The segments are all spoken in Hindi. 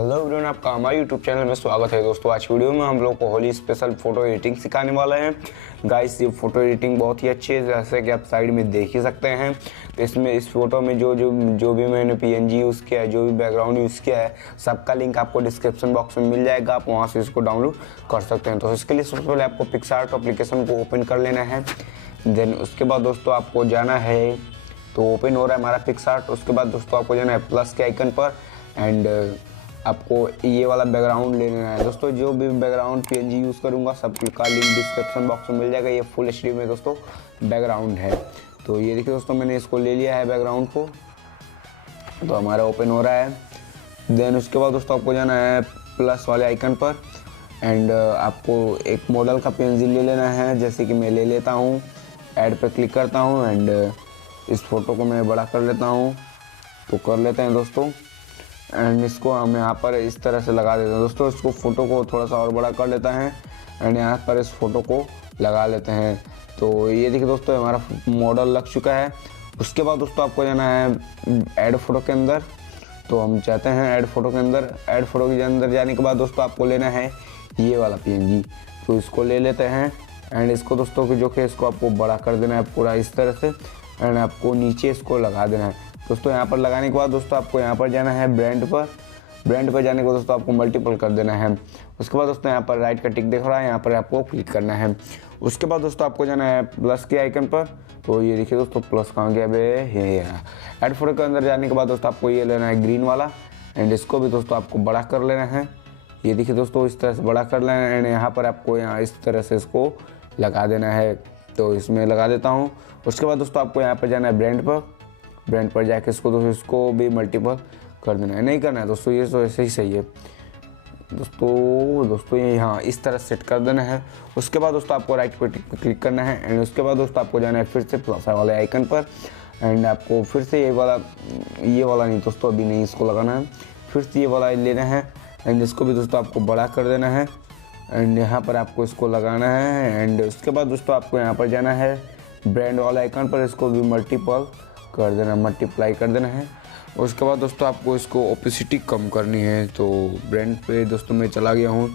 हेलो एवरीवन, आपका हमारे यूट्यूब चैनल में स्वागत है। दोस्तों आज वीडियो में हम लोग को होली स्पेशल फ़ोटो एडिटिंग सिखाने वाले हैं। गाइस ये फ़ोटो एडिटिंग बहुत ही अच्छी है, जैसे कि आप साइड में देख ही सकते हैं। तो इसमें इस फोटो में जो भी मैंने पीएनजी यूज़ किया है, जो भी बैकग्राउंड यूज़ किया है, सबका लिंक आपको डिस्क्रिप्शन बॉक्स में मिल जाएगा। आप वहाँ से इसको डाउनलोड कर सकते हैं। तो इसके लिए सबसे पहले आपको पिक्सआर्ट एप्लीकेशन को ओपन कर लेना है। देन उसके बाद दोस्तों आपको जाना है, तो ओपन हो रहा है हमारा पिक्सआर्ट। उसके बाद दोस्तों आपको जाना है प्लस के आइकन पर एंड आपको ये वाला बैकग्राउंड लेना है। दोस्तों जो भी बैकग्राउंड पीएनजी यूज़ करूँगा सबका लिंक डिस्क्रिप्शन बॉक्स में मिल जाएगा। ये फुल एचडी में दोस्तों बैकग्राउंड है। तो ये देखिए दोस्तों, मैंने इसको ले लिया है बैकग्राउंड को, तो हमारा ओपन हो रहा है। देन उसके बाद दोस्तों आपको जाना है प्लस वाले आइकन पर एंड आपको एक मॉडल का पीएनजी ले लेना है। जैसे कि मैं ले लेता हूँ, ऐड पर क्लिक करता हूँ एंड इस फोटो को मैं बड़ा कर लेता हूँ। तो कर लेते हैं दोस्तों एंड इसको हम यहाँ पर इस तरह से लगा देते हैं। दोस्तों इसको फ़ोटो को थोड़ा सा और बड़ा कर लेता है एंड यहाँ पर इस फोटो को लगा लेते हैं। तो ये देखिए दोस्तों, हमारा मॉडल लग चुका है। उसके बाद दोस्तों आपको जाना है ऐड फोटो के अंदर। तो हम चाहते हैं ऐड फोटो के अंदर। ऐड फोटो के अंदर जाने के बाद दोस्तों आपको लेना है ये वाला पीएनजी। तो इसको ले लेते हैं एंड इसको दोस्तों जो कि इसको आपको बड़ा कर देना है पूरा इस तरह से एंड आपको नीचे इसको लगा देना है। दोस्तों यहाँ पर लगाने के बाद दोस्तों आपको यहाँ पर जाना है ब्रांड पर। ब्रांड पर जाने के बाद दोस्तों आपको मल्टीपल कर देना है। उसके बाद दोस्तों यहाँ पर राइट का टिक दिख रहा है, यहाँ पर आपको क्लिक करना है। उसके बाद दोस्तों आपको जाना है प्लस के आइकन पर। तो ये देखिए दोस्तों, प्लस कहाँ गया बे, ये ऐड फोटो के अंदर जाने के बाद दोस्तों आपको ये लेना है ग्रीन वाला एंड इसको भी दोस्तों आपको बड़ा कर लेना है। ये देखिए दोस्तों, इस तरह से बड़ा कर लेना है एंड यहाँ पर आपको यहाँ इस तरह से इसको लगा देना है। तो इसमें लगा देता हूँ। उसके बाद दोस्तों आपको यहाँ पर जाना है ब्रांड पर जाके इसको भी मल्टीपल कर देना है। नहीं करना है दोस्तों, ये तो ऐसे ही सही है दोस्तों ये यहाँ इस तरह सेट कर देना है। उसके बाद दोस्तों आपको राइट पर क्लिक करना है एंड उसके बाद दोस्तों आपको जाना है फिर से प्लस वाले आइकन पर एंड आपको फिर से ये वाला नहीं दोस्तों, अभी नहीं इसको लगाना है, फिर से ये वाला लेना है एंड इसको भी दोस्तों आपको बड़ा कर देना है एंड यहाँ पर आपको इसको लगाना है। एंड उसके बाद दोस्तों आपको यहाँ पर जाना है ब्रांड वाले आइकन पर, इसको भी मल्टीप्लाई कर देना है। उसके बाद दोस्तों आपको इसको ओपेसिटी कम करनी है। तो ब्रांड पे दोस्तों मैं चला गया हूँ,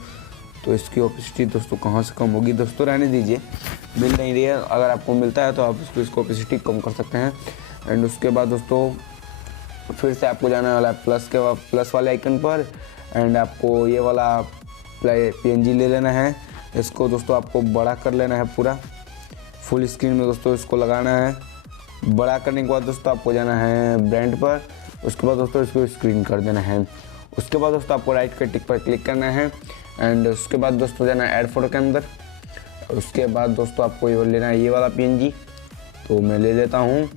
तो इसकी ओपेसिटी दोस्तों कहाँ से कम होगी, दोस्तों रहने दीजिए, मिल नहीं रही है। अगर आपको मिलता है तो आप इसको ओपेसिटी कम कर सकते हैं। एंड उसके बाद दोस्तों फिर से आपको जाना वाला है प्लस वाले आइकन पर एंड आपको ये वाला पीएनजी ले लेना है। इसको दोस्तों आपको बड़ा कर लेना है, पूरा फुल स्क्रीन में दोस्तों इसको लगाना है। बड़ा करने के बाद दोस्तों आपको जाना है ब्रांड पर। उसके बाद दोस्तों इसको स्क्रीन कर देना है। उसके बाद दोस्तों आपको राइट के टिक पर क्लिक करना है एंड उसके बाद दोस्तों जाना है ऐड फोटो के अंदर। उसके बाद दोस्तों आपको ये लेना है ये वाला पीएनजी। तो मैं ले लेता हूँ।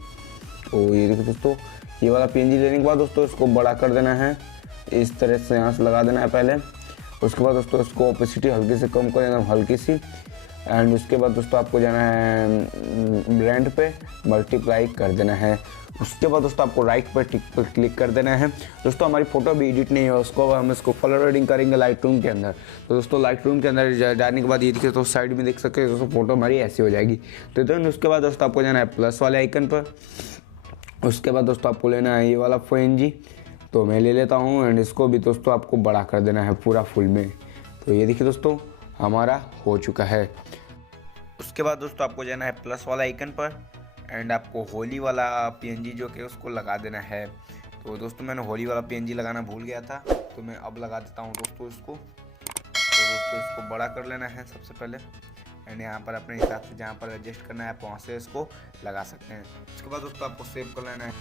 तो ये देखो दोस्तों, ये वाला पीएनजी लेने के बाद दोस्तों इसको बड़ा कर देना है, इस तरह से यहाँ से लगा देना है पहले। उसके बाद दोस्तों इसको ओपेसिटी हल्की से कम कर देना, हल्की सी। एंड उसके बाद दोस्तों आपको जाना है ब्रांड पे, मल्टीप्लाई कर देना है। उसके बाद दोस्तों आपको राइट पर टिक पर क्लिक कर देना है। दोस्तों हमारी फ़ोटो भी एडिट नहीं है, उसको हम इसको कलर ग्रेडिंग करेंगे लाइट रूम के अंदर। तो दोस्तों लाइट रूम के अंदर जाने के बाद ये देखिए तो साइड में देख सकते हैं दोस्तों, फोटो हमारी ऐसी हो जाएगी। तो देन उसके बाद दोस्तों आपको जाना है प्लस वाले आइकन पर। उसके बाद दोस्तों आपको लेना है ये वाला पीएनजी। तो मैं ले लेता हूँ एंड इसको भी दोस्तों आपको बड़ा कर देना है पूरा फुल में। तो ये देखिए दोस्तों, हमारा हो चुका है। उसके बाद दोस्तों आपको जाना है प्लस वाला आइकन पर एंड आपको होली वाला पीएनजी जो कि उसको लगा देना है। तो दोस्तों मैंने होली वाला पीएनजी लगाना भूल गया था, तो मैं अब लगा देता हूँ दोस्तों इसको। तो दोस्तों इसको बड़ा कर लेना है सबसे पहले एंड यहाँ पर अपने हिसाब से जहाँ पर एडजस्ट करना है आप वहाँ से इसको लगा सकते हैं। उसके बाद दोस्तों आपको सेव कर लेना है।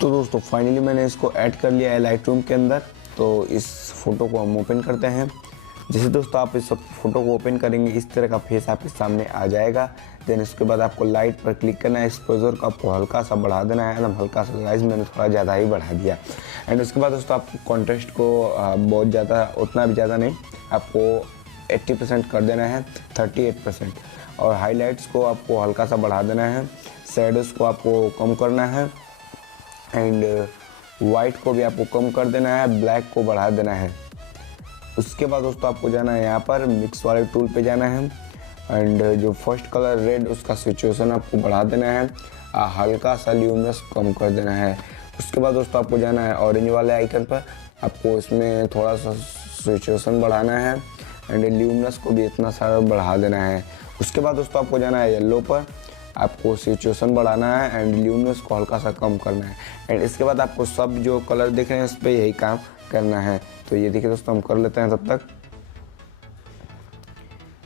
तो दोस्तों फाइनली मैंने इसको ऐड कर लिया है लाइट रूम के अंदर। तो इस फोटो को हम ओपन करते हैं। जैसे दोस्तों आप इस फोटो को ओपन करेंगे इस तरह का फेस आपके सामने आ जाएगा। देन इसके बाद आपको लाइट पर क्लिक करना है, एक्सपोजर को आपको हल्का सा बढ़ा देना है, एकदम हल्का सा, गाइस मैंने थोड़ा ज़्यादा ही बढ़ा दिया। एंड उसके बाद दोस्तों आपको कॉन्ट्रास्ट को बहुत ज़्यादा, उतना भी ज़्यादा नहीं, आपको 80% कर देना है, 38%। और हाईलाइट्स को आपको हल्का सा बढ़ा देना है, शेडोज़ को आपको कम करना है एंड वाइट को भी आपको कम कर देना है, ब्लैक को बढ़ा देना है। उसके बाद दोस्तों आपको जाना है यहाँ पर मिक्स वाले टूल पे जाना है एंड जो फर्स्ट कलर रेड उसका सिचुएशन आपको बढ़ा देना है, हल्का सा ल्यूमिनस कम कर देना है। उसके बाद दोस्तों आपको जाना है ऑरेंज वाले आइकन पर आपको इसमें थोड़ा सा सैचुरेशन बढ़ाना है एंड ल्यूमिनस को भी इतना सारा बढ़ा देना है। उसके बाद दोस्तों आपको जाना है येलो पर, आपको सैचुरेशन बढ़ाना है एंड ल्यूमिनस को हल्का सा कम करना है एंड इसके बाद आपको सब जो कलर दिख रहे हैं इस पर यही काम करना है। तो ये देखिए दोस्तों हम कर लेते हैं तब तक।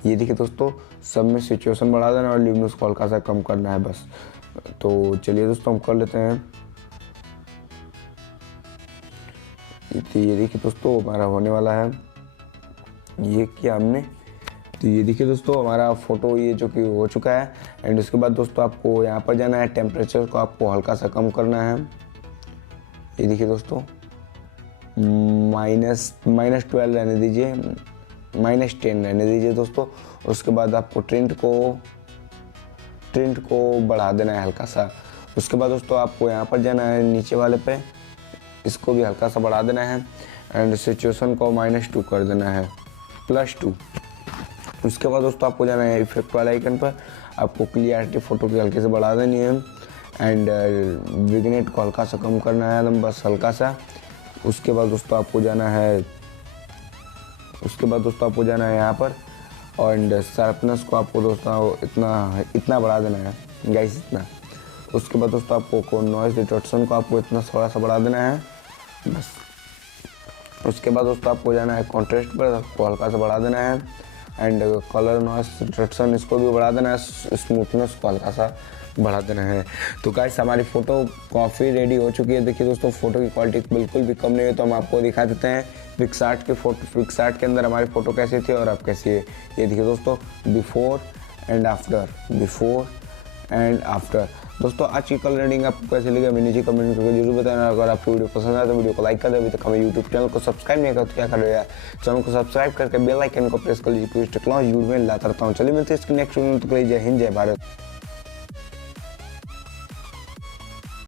ये देखिए दोस्तों सब में सैचुरेशन बढ़ा देना और ल्यूमिनस को हल्का सा कम करना है बस। तो चलिए दोस्तों हम कर लेते हैं। ये देखिए दोस्तों हमारा होने वाला है, ये किया हमने। तो ये देखिए दोस्तों हमारा फ़ोटो ये जो कि हो चुका है एंड उसके बाद दोस्तों आपको यहाँ पर जाना है, टेम्परेचर को आपको हल्का सा कम करना है। ये देखिए दोस्तों -12 रहने दीजिए, -10 रहने दीजिए दोस्तों। उसके बाद आपको ट्रिंट को बढ़ा देना है हल्का सा। उसके बाद दोस्तों आपको यहाँ पर जाना है नीचे वाले पे, इसको भी हल्का सा बढ़ा देना है एंड सिचुएशन को -2 कर देना है, +2। उसके बाद दोस्तों आपको जाना है इफेक्ट वाला आइकन पर, आपको क्लियरिटी फ़ोटो की हल्के से बढ़ा देनी है एंड विग्नेट को हल्का सा कम करना है एकदम बस हल्का सा। उसके बाद दोस्तों आपको जाना है यहाँ पर और शार्पनेस को आपको दोस्तों इतना बढ़ा देना है गाइस, इतना। उसके बाद दोस्तों आपको नॉइज़ डिटेक्शन को आपको इतना थोड़ा सा बढ़ा देना है बस। उसके बाद दोस्तों आपको जाना है कॉन्ट्रास्ट पर, आपको हल्का सा बढ़ा देना है एंड कलर नॉइज़ डिटेक्शन इसको भी बढ़ा देना है, स्मूथनेस को हल्का सा बढ़ा देना है। तो गाइस हमारी फ़ोटो काफ़ी रेडी हो चुकी है। देखिए दोस्तों फ़ोटो की क्वालिटी बिल्कुल भी कम नहीं है, तो हम आपको दिखा देते हैं पिक्सआर्ट की फ़ोटो, पिक्सआर्ट के अंदर हमारी फ़ोटो कैसी थी और अब कैसी है। ये देखिए दोस्तों बिफोर एंड आफ्टर। दोस्तों आज की कलर रेडिंग आपको कैसे लगी हमें नीचे कमेंट करके जरूर बताना। अगर आपको वीडियो पसंद आए तो वीडियो को लाइक कर दे। अभी तक हमें यूट्यूब चैनल को सब्सक्राइब नहीं करा तो क्या कर रहे हो यार, चैनल को सब्सक्राइब करके बेल आइकन को प्रेस कर लीजिए, क्योंकि टेक्नोलॉजी वीडियो में लाता रहता हूँ। चलिए मिलते हैं इसके नेक्स्ट वीडियो में, तो जय हिंद जय भारत।